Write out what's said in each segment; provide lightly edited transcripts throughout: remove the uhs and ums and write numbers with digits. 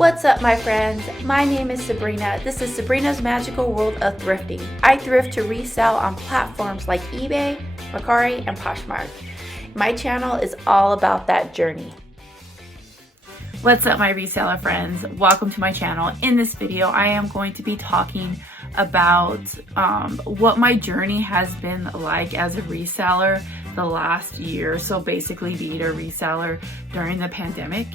What's up, my friends? My name is Sabrina. This is Sabrina's Magical World of Thrifting. I thrift to resell on platforms like eBay, Mercari, and Poshmark. My channel is all about that journey. What's up, my reseller friends? Welcome to my channel. In this video, I am going to be talking about what my journey has been like as a reseller the last year. So basically being a reseller during the pandemic.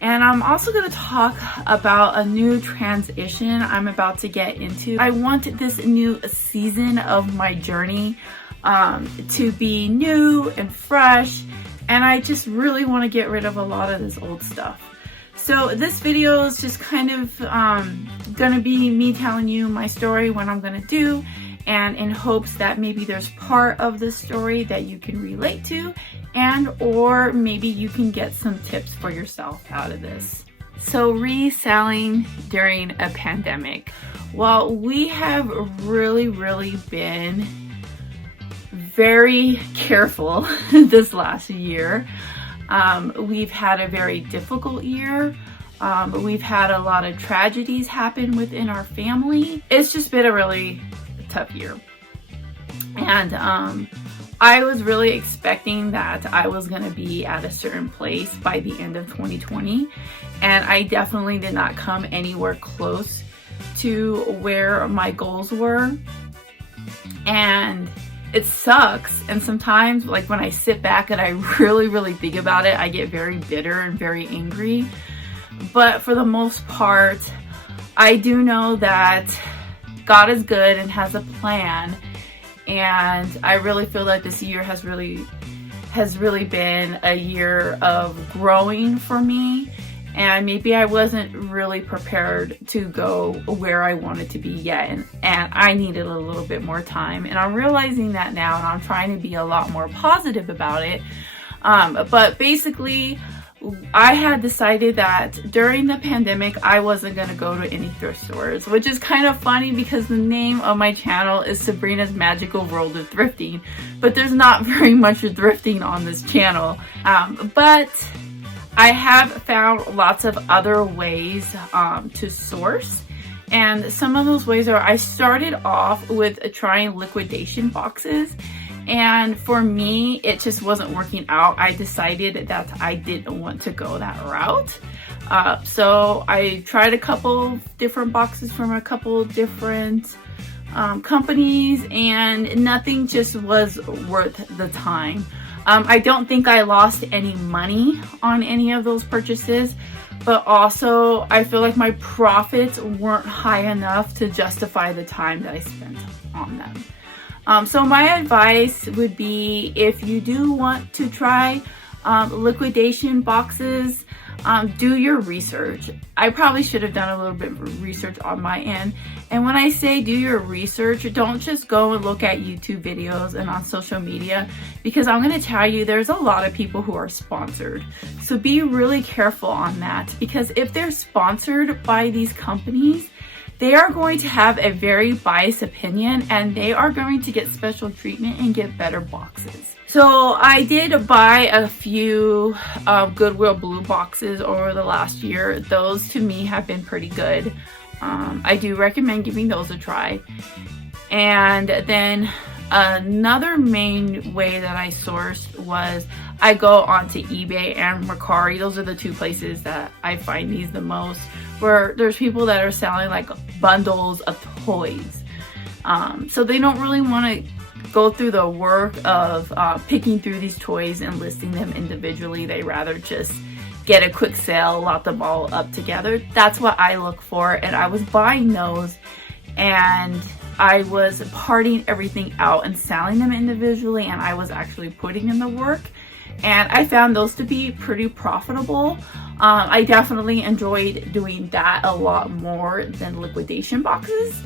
And I'm also going to talk about a new transition I'm about to get into. I want this new season of my journey to be new and fresh, and I just really want to get rid of a lot of this old stuff. So this video is just kind of going to be me telling you my story, what I'm going to do, and in hopes that maybe there's part of the story that you can relate to, and or maybe you can get some tips for yourself out of this. So reselling during a pandemic. Well, we have really been very careful this last year. We've had a very difficult year. We've had a lot of tragedies happen within our family. It's just been a really tough year. And I was really expecting that I was going to be at a certain place by the end of 2020, and I definitely did not come anywhere close to where my goals were. And it sucks, and sometimes, like, when I sit back and I really think about it, I get very bitter and very angry. But for the most part, I do know that God is good and has a plan. And I really feel like this year has really been a year of growing for me. And maybe I wasn't really prepared to go where I wanted to be yet. And I needed a little bit more time. And I'm realizing that now, and I'm trying to be a lot more positive about it. But basically, I had decided that during the pandemic, I wasn't going to go to any thrift stores, which is kind of funny because the name of my channel is Sabrina's Magical World of Thrifting, but there's not very much thrifting on this channel. But I have found lots of other ways to source. And some of those ways are, I started off with trying liquidation boxes. And for me, it just wasn't working out. I decided that I didn't want to go that route. So I tried a couple different boxes from a couple different companies, and nothing just was worth the time. I don't think I lost any money on any of those purchases, but also I feel like my profits weren't high enough to justify the time that I spent on them. So my advice would be, if you do want to try liquidation boxes, do your research. I probably should have done a little bit of research on my end. And when I say do your research, don't just go and look at YouTube videos and on social media, because I'm going to tell you there's a lot of people who are sponsored. So be really careful on that, because if they're sponsored by these companies, they are going to have a very biased opinion, and they are going to get special treatment and get better boxes. So I did buy a few Goodwill Blue boxes over the last year. Those to me have been pretty good. I do recommend giving those a try. And then another main way that I sourced was I go onto eBay and Mercari. Those are the two places that I find these the most, where there's people that are selling like bundles of toys. So they don't really want to go through the work of picking through these toys and listing them individually. They rather just get a quick sale, lot them all up together. That's what I look for. And I was buying those, and I was parting everything out and selling them individually, and I was actually putting in the work. And I found those to be pretty profitable. I definitely enjoyed doing that a lot more than liquidation boxes.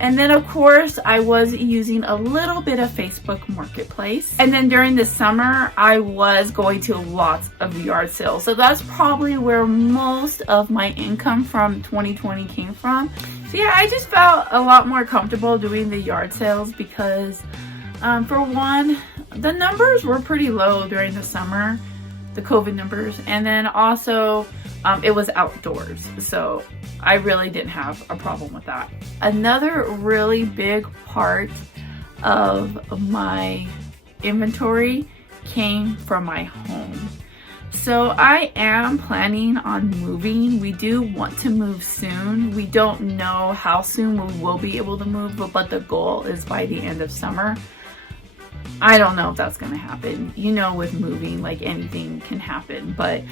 And then of course I was using a little bit of Facebook Marketplace. And then during the summer, I was going to lots of yard sales. So that's probably where most of my income from 2020 came from. So yeah, I just felt a lot more comfortable doing the yard sales because for one, the numbers were pretty low during the summer, the COVID numbers. And then also it was outdoors. So I really didn't have a problem with that. Another really big part of my inventory came from my home. So I am planning on moving. We do want to move soon. We don't know how soon we will be able to move, but the goal is by the end of summer. I don't know if that's going to happen. You know, with moving, like anything can happen, but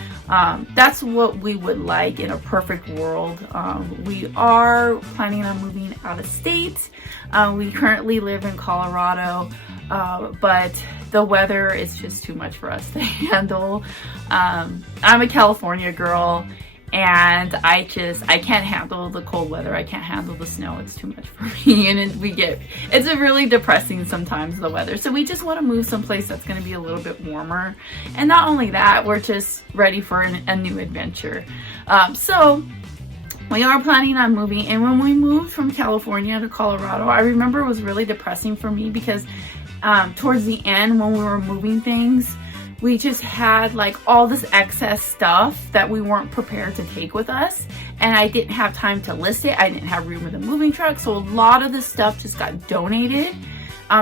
that's what we would like in a perfect world. We are planning on moving out of state. We currently live in Colorado, but the weather is just too much for us to handle. I'm a California girl, and I can't handle the cold weather. I can't handle the snow. It's too much for me, and it's a really depressing sometimes, the weather. So we just want to move someplace that's going to be a little bit warmer. And not only that, we're just ready for a new adventure. So we are planning on moving. And when we moved from California to Colorado, I remember it was really depressing for me because towards the end, when we were moving things, we just had like all this excess stuff that we weren't prepared to take with us, and I didn't have time to list it. I didn't have room in the moving truck, so a lot of this stuff just got donated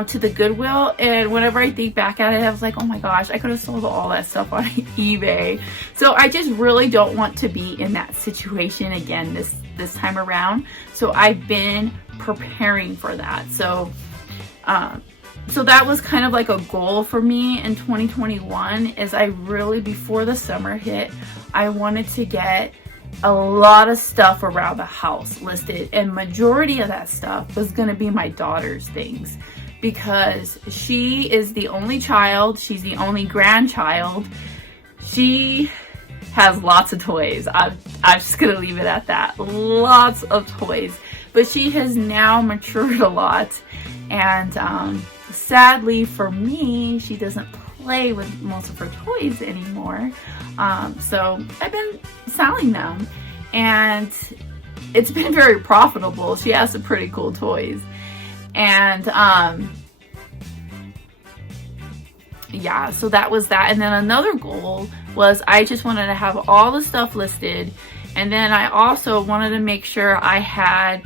to the Goodwill. And whenever I think back at it, I was like, oh my gosh, I could have sold all that stuff on eBay. So I just really don't want to be in that situation again this time around. So I've been preparing for that. So that was kind of like a goal for me in 2021, is I really, before the summer hit, I wanted to get a lot of stuff around the house listed, and majority of that stuff was going to be my daughter's things, because she is the only child, she's the only grandchild, she has lots of toys. I'm just going to leave it at that. Lots of toys. But she has now matured a lot, and sadly for me, she doesn't play with most of her toys anymore. So I've been selling them, and it's been very profitable. She has some pretty cool toys. And yeah, so that was that. And then another goal was I just wanted to have all the stuff listed. And then I also wanted to make sure I had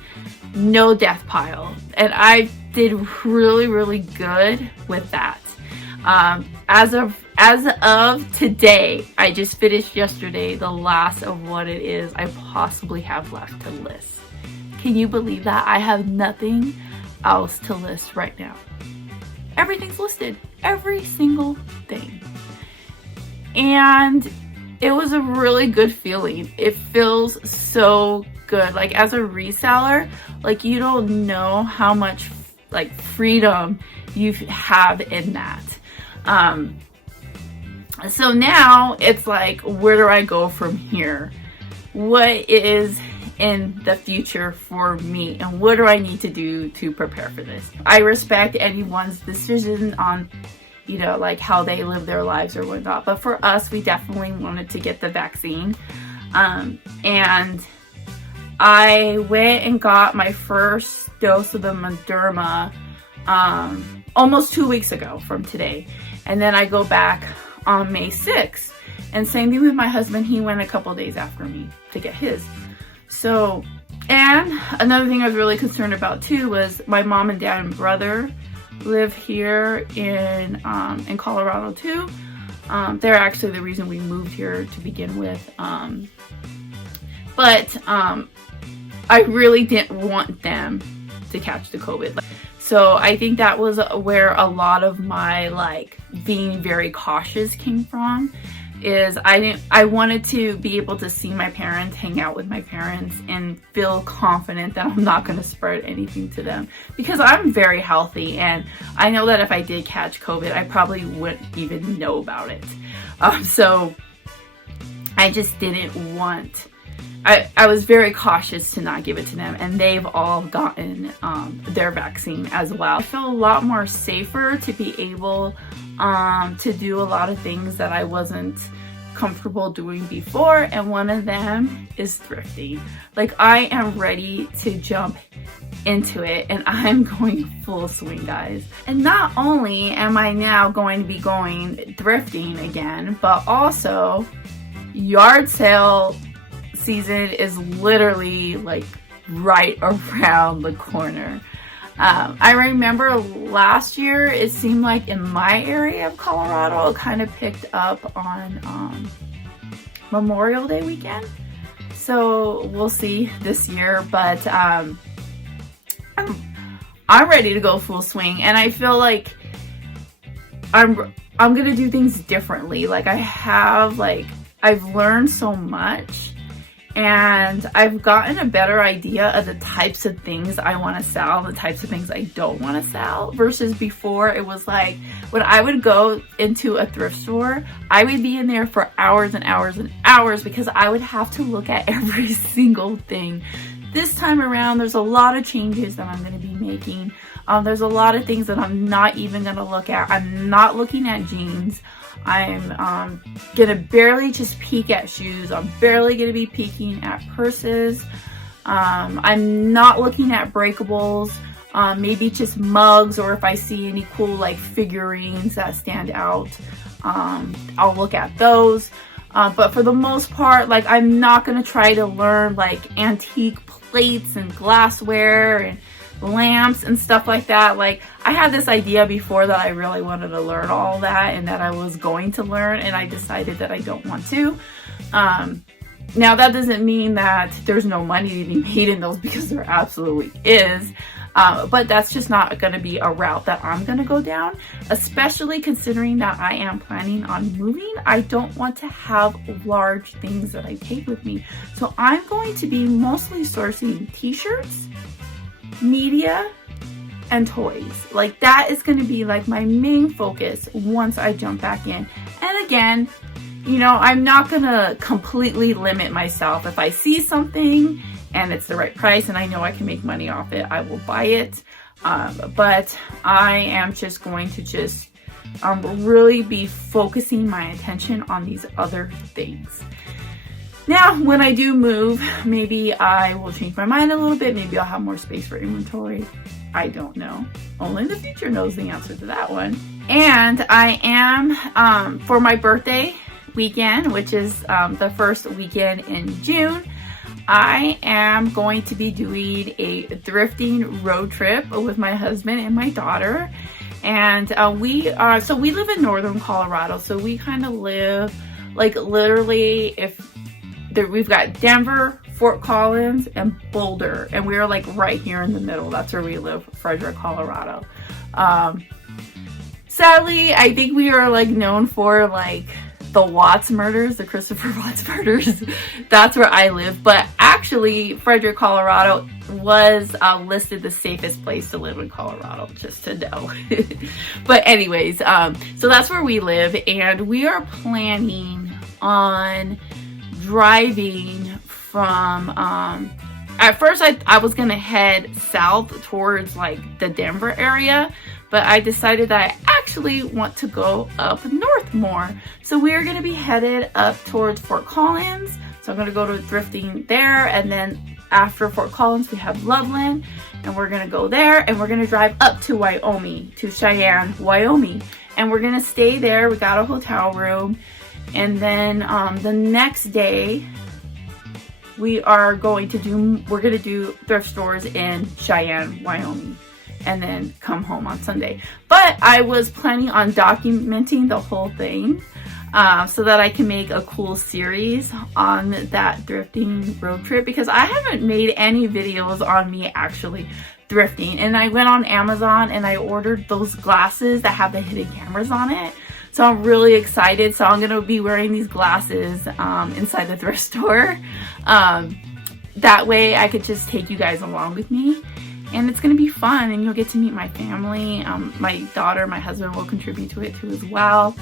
no death pile. And I did really, really good with that. As of today, I just finished yesterday the last of what it is I possibly have left to list. Can you believe that? I have nothing else to list right now. Everything's listed. Every single thing. And it was a really good feeling. It feels so good. Like, as a reseller, like, you don't know how much like freedom you have in that. So now it's like, where do I go from here? What is in the future for me, and what do I need to do to prepare for this? I respect anyone's decision on, you know, like how they live their lives or whatnot, but for us, we definitely wanted to get the vaccine. And I went and got my first dose of the Moderna almost 2 weeks ago from today. And then I go back on May 6th. And same thing with my husband. He went a couple days after me to get his. So, and another thing I was really concerned about too was my mom and dad and brother live here in Colorado too. They're actually the reason we moved here to begin with. But I really didn't want them to catch the COVID. So I think that was where a lot of my like being very cautious came from. Is I wanted to be able to see my parents, hang out with my parents, and feel confident that I'm not going to spread anything to them, because I'm very healthy, and I know that if I did catch COVID, I probably wouldn't even know about it. So I just didn't want, I was very cautious to not give it to them, and they've all gotten their vaccine as well. I feel a lot more safer to be able to do a lot of things that I wasn't comfortable doing before, and one of them is thrifting. Like, I am ready to jump into it, and I'm going full swing, guys. And not only am I now going to be going thrifting again, but also yard sale season is literally like right around the corner. I remember last year, it seemed like in my area of Colorado, it kind of picked up on Memorial Day weekend. So we'll see this year, but I'm ready to go full swing, and I feel like I'm gonna do things differently. Like I've learned so much, and I've gotten a better idea of the types of things I want to sell, the types of things I don't want to sell, versus before it was like when I would go into a thrift store, I would be in there for hours and hours and hours because I would have to look at every single thing. This time around, there's a lot of changes that I'm going to be making. There's a lot of things that I'm not even going to look at. I'm not looking at jeans. I'm gonna barely just peek at shoes. I'm barely gonna be peeking at purses. I'm not looking at breakables. Maybe just mugs, or if I see any cool like figurines that stand out, I'll look at those. But for the most part, like I'm not gonna try to learn like antique plates and glassware and lamps and stuff like that. Like I had this idea before that I really wanted to learn all that and that I was going to learn, and I decided that I don't want to. Now that doesn't mean that there's no money to be made in those, because there absolutely is. But that's just not going to be a route that I'm going to go down, especially considering that I am planning on moving. I don't want to have large things that I take with me. So I'm going to be mostly sourcing t-shirts, media, and toys. Like that is going to be like my main focus once I jump back in. And again, you know, I'm not going to completely limit myself. If I see something and it's the right price and I know I can make money off it, I will buy it. But I am just going to really be focusing my attention on these other things. Now, when I do move, maybe I will change my mind a little bit. Maybe I'll have more space for inventory. I don't know. Only the future knows the answer to that one. And I am, for my birthday weekend, which is the first weekend in June, I am going to be doing a thrifting road trip with my husband and my daughter. And we live in northern Colorado. So we kind of live like literally we've got Denver, Fort Collins, and Boulder, and we're like right here in the middle. That's where we live, Frederick, Colorado. Sadly, I think we are like known for like the Watts murders, the Christopher Watts murders. That's where I live. But actually, Frederick, Colorado was listed the safest place to live in Colorado, just to know. But anyways, so that's where we live, and we are planning on driving from at first I was gonna head south towards like the Denver area, but I decided that I actually want to go up north more. So we're gonna be headed up towards Fort Collins. So I'm gonna go to thrifting there, and then after Fort Collins we have Loveland, and we're gonna go there, and we're gonna drive up to Wyoming, to Cheyenne, Wyoming, and we're gonna stay there. We got a hotel room. And then the next day, we're gonna do thrift stores in Cheyenne, Wyoming, and then come home on Sunday. But I was planning on documenting the whole thing so that I can make a cool series on that thrifting road trip, because I haven't made any videos on me actually thrifting. And I went on Amazon and I ordered those glasses that have the hidden cameras on it. So I'm really excited. So I'm going to be wearing these glasses inside the thrift store. That way I could just take you guys along with me. And it's going to be fun, and you'll get to meet my family. My daughter, my husband will contribute to it too as well.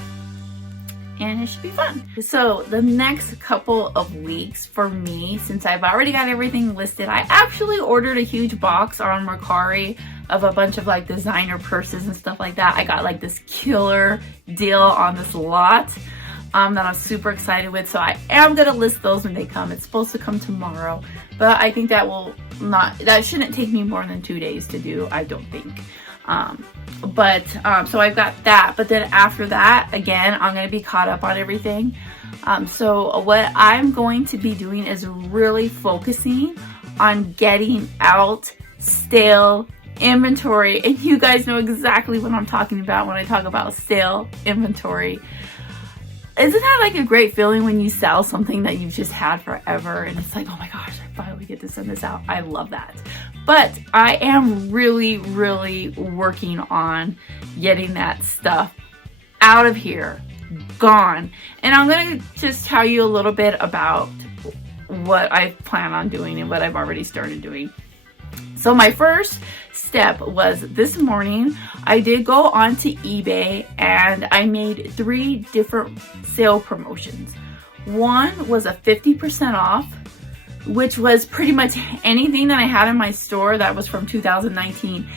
And it should be fun. So the next couple of weeks for me, since I've already got everything listed, I actually ordered a huge box on Mercari of a bunch of like designer purses and stuff like that. I got like this killer deal on this lot that I'm super excited with. So I am gonna list those when they come. It's supposed to come tomorrow, but I think that shouldn't take me more than 2 days to do, I don't think. So I've got that, but then after that, again, I'm going to be caught up on everything. So what I'm going to be doing is really focusing on getting out stale inventory. And you guys know exactly what I'm talking about when I talk about stale inventory. Isn't that like a great feeling when you sell something that you've just had forever and it's like, oh my gosh, I finally get to send this out. I love that. But I am really, really working on getting that stuff out of here, gone. And I'm going to just tell you a little bit about what I plan on doing and what I've already started doing. So my first step was this morning, I did go onto eBay and I made 3 different sale promotions. One was a 50% off, which was pretty much anything that I had in my store that was from 2019.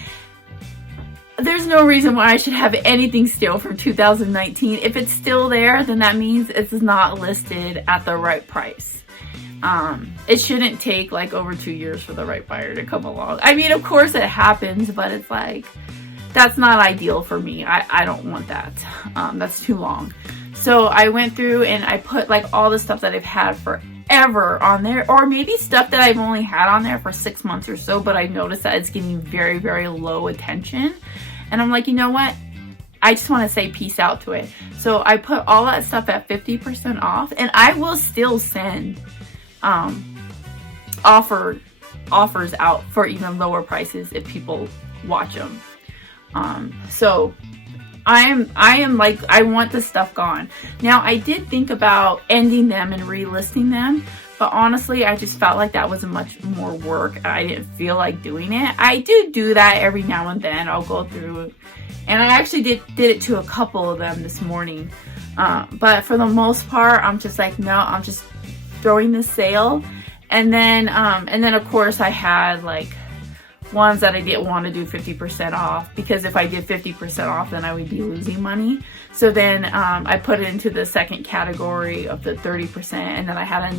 There's no reason why I should have anything still from 2019. If it's still there, then that means it's not listed at the right price. It shouldn't take like over 2 years for the right buyer to come along. I mean, of course it happens, but it's like, that's not ideal for me. I don't want that. That's too long. So I went through and I put like all the stuff that I've had forever on there, or maybe stuff that I've only had on there for 6 months or so, but I noticed that it's getting very, very low attention. And I'm like, you know what? I just want to say peace out to it. So I put all that stuff at 50% off, and I will still send offers out for even lower prices if people watch them. So I am like, I want this stuff gone. Now I did think about ending them and relisting them, but honestly I just felt like that was much more work. I didn't feel like doing it. I do that every now and then. I'll go through, and I actually did it to a couple of them this morning, but for the most part I'm just like, no, I'm just throwing this sale. And then of course I had like ones that I didn't want to do 50% off, because if I did 50% off then I would be losing money. So then I put it into the second category of the 30%, and then I had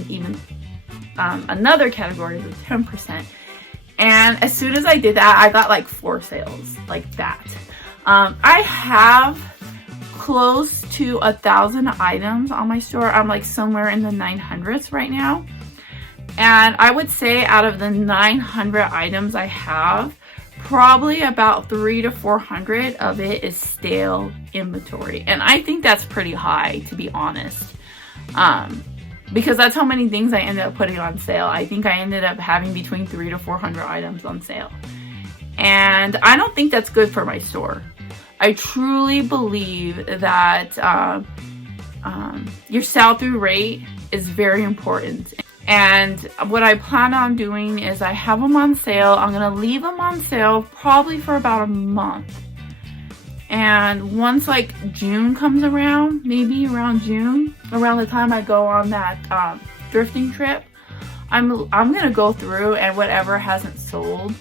another category of the 10%. And as soon as I did that, I got like 4 sales like that. I have close to 1,000 items on my store. I'm like somewhere in the 900s right now. And I would say out of the 900 items I have, probably about 300 to 400 of it is stale inventory. And I think that's pretty high, to be honest. Because that's how many things I ended up putting on sale. I think I ended up having between 300 to 400 items on sale. And I don't think that's good for my store. I truly believe that your sell-through rate is very important. And what I plan on doing is I have them on sale. I'm going to leave them on sale probably for about a month. And once like June comes around, maybe around June, around the time I go on that thrifting trip, I'm going to go through, and whatever hasn't sold,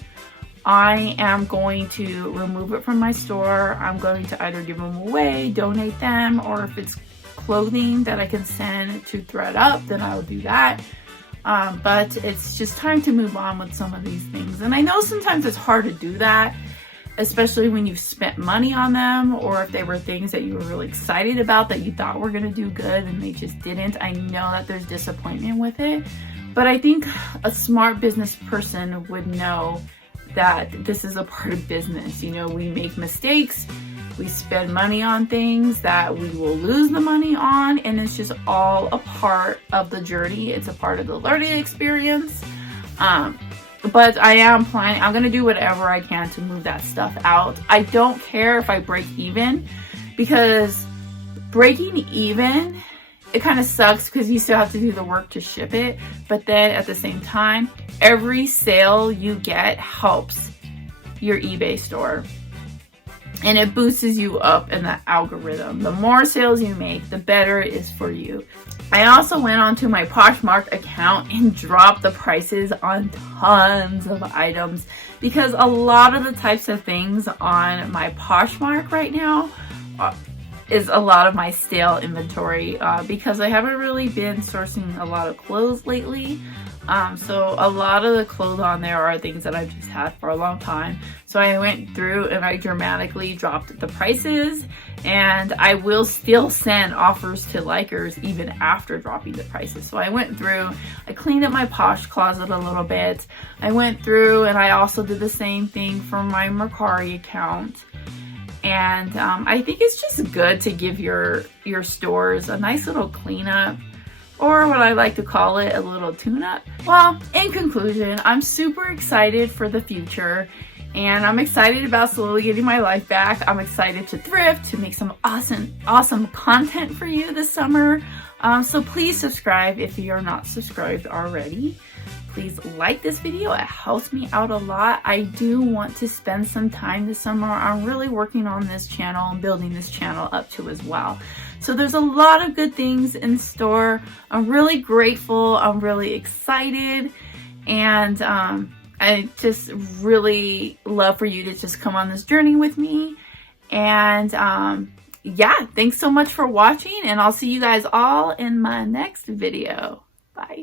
I am going to remove it from my store. I'm going to either give them away, donate them, or if it's clothing that I can send to ThredUp, then I will do that. But it's just time to move on with some of these things. And I know sometimes it's hard to do that, especially when you've spent money on them, or if they were things that you were really excited about that you thought were going to do good and they just didn't. I know that there's disappointment with it, but I think a smart business person would know that this is a part of business. You know, we make mistakes. We spend money on things that we will lose the money on, and it's just all a part of the journey. It's a part of the learning experience. But I am planning, I'm going to do whatever I can to move that stuff out. I don't care if I break even, because breaking even, it kind of sucks because you still have to do the work to ship it. But then at the same time, every sale you get helps your eBay store. And it boosts you up in the algorithm. The more sales you make, the better it is for you. I also went onto my Poshmark account and dropped the prices on tons of items, because a lot of the types of things on my Poshmark right now is a lot of my stale inventory, because I haven't really been sourcing a lot of clothes lately. So a lot of the clothes on there are things that I've just had for a long time. So I went through and I dramatically dropped the prices, and I will still send offers to likers even after dropping the prices. So I went through, I cleaned up my Posh Closet a little bit. I went through and I also did the same thing for my Mercari account. And I think it's just good to give your stores a nice little cleanup, or what I like to call it, a little tune-up. Well, in conclusion, I'm super excited for the future, and I'm excited about slowly getting my life back. I'm excited to thrift, to make some awesome content for you this summer. So please subscribe if you're not subscribed already. Please like this video, it helps me out a lot. I do want to spend some time this summer. I'm really working on this channel and building this channel up too as well. So there's a lot of good things in store. I'm really grateful, I'm really excited, and I just really love for you to just come on this journey with me. And yeah, thanks so much for watching, and I'll see you guys all in my next video. Bye.